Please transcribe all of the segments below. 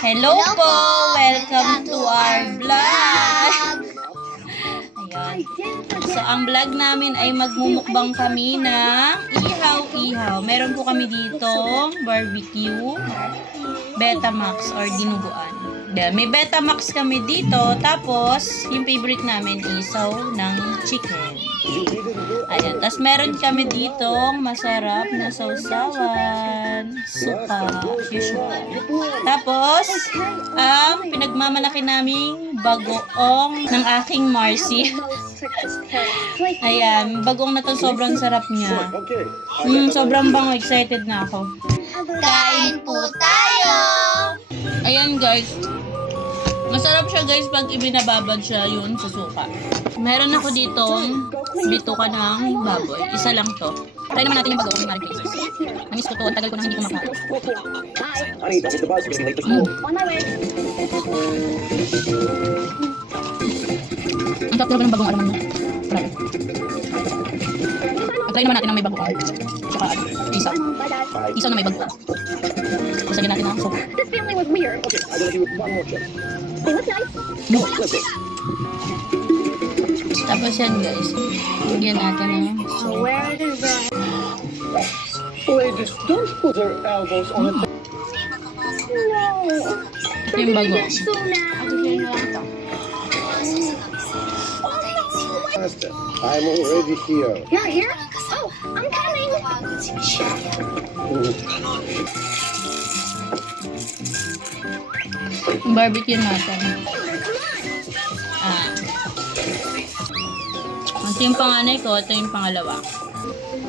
Hello po! Welcome to our vlog! Ayan. So, ang vlog namin ay magmumukbang kami ng ihaw-ihaw. Meron po kami dito barbecue, Betamax or dinuguan. May Betamax kami dito. Tapos, yung favorite namin, isaw ng chicken. Ayan. Tapos, meron kami dito masarap na sausawan. Suka. Usual. Tapos, ang pinagmamalaki naming bagoong ng aking Marcy. Ayan. Bagoong na to. Sobrang sarap niya. Sobrang bango. Excited na ako. Kain po tayo! Ayan guys. Masarap siya guys pag ibinababad siya yun sa suka. Meron ako ditong bituka ng baboy. Isa lang to. Try naman natin yung bagoong ni Marie Grace. Namiss ko to. Ang tagal ko nang hindi kumakain. Honey, don't hit the bus. You're getting late for school. On my way. Ang sarap talaga ng bagong alaman mo. Grabe. Try naman natin ng may bagoong. Tsaka isa. Isa na may bagoong. Masagyan natin ang sopa. This family was weird. Okay, I'm gonna do one more trick. They look nice. No. Let's go. Tapos yan guys. Bigyan natin ng sopa. Where is that? Ladies, don't put your elbows on No. the Ito yung bagoong. So now. Master, I'm already here. You're here? Oh, I'm coming. Barbecue natin. Ito yung panganay ko, ito yung pangalawa.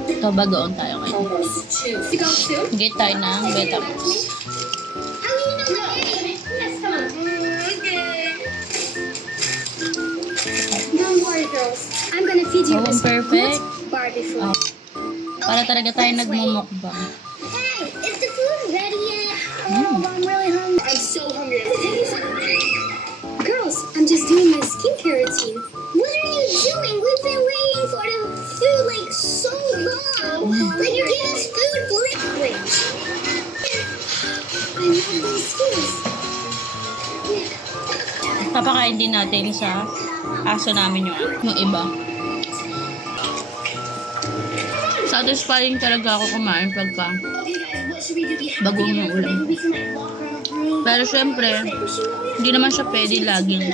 Ito, bagoong tayo ngayon. Get tayo ng Betamax. Don't worry, girls. I'm gonna feed you Oh, this perfect. good Barbie food. Para talaga tayo nagmumukbang. Hey, is the food ready yet? Oh, I'm really hungry. I'm so hungry. Girls, I'm just doing my skincare routine. What are you doing? We've been waiting for the food like so long. Like you gave us food language. I love those skills. Papakain din natin sa aso namin yung iba. Satisfying talaga ako kumain pagka bagoong yung ulam. Pero syempre, hindi naman siya pwede laging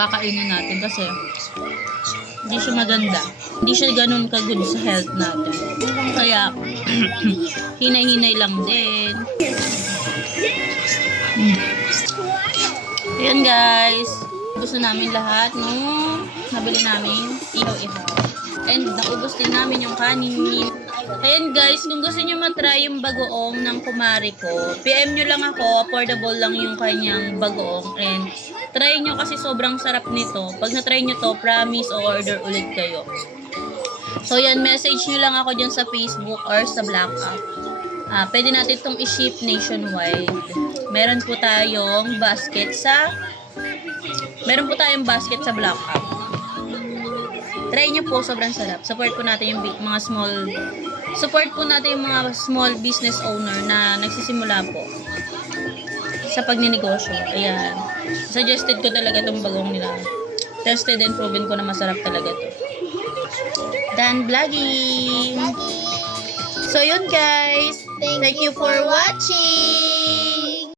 kakainin natin kasi hindi siya maganda. Hindi siya ganun ka-good sa health natin. Kaya, hinay-hinay lang din. Ayan guys. Gusto namin lahat nung nabili namin ihaw-ihaw. And naubos din namin yung kanin. Ayan guys, kung gusto nyo matry yung bagoong ng kumari ko, PM nyo lang ako, affordable lang yung kanyang bagoong. And try nyo kasi sobrang sarap nito. Pag na-try nyo to, promise o-order ulit kayo. So yan, message nyo lang ako dyan sa Facebook or sa Black App. Pwede natin itong i-ship nationwide. Meron po tayong basket sa Black App. Try nyo po, sobrang sarap. Support po natin yung mga small business owner na nagsisimula po sa pagninegosyo. Ayan. Suggested ko talaga itong bagong nila. Tested and proven ko na masarap talaga to. Done vlogging! So yun guys. Thank you for watching!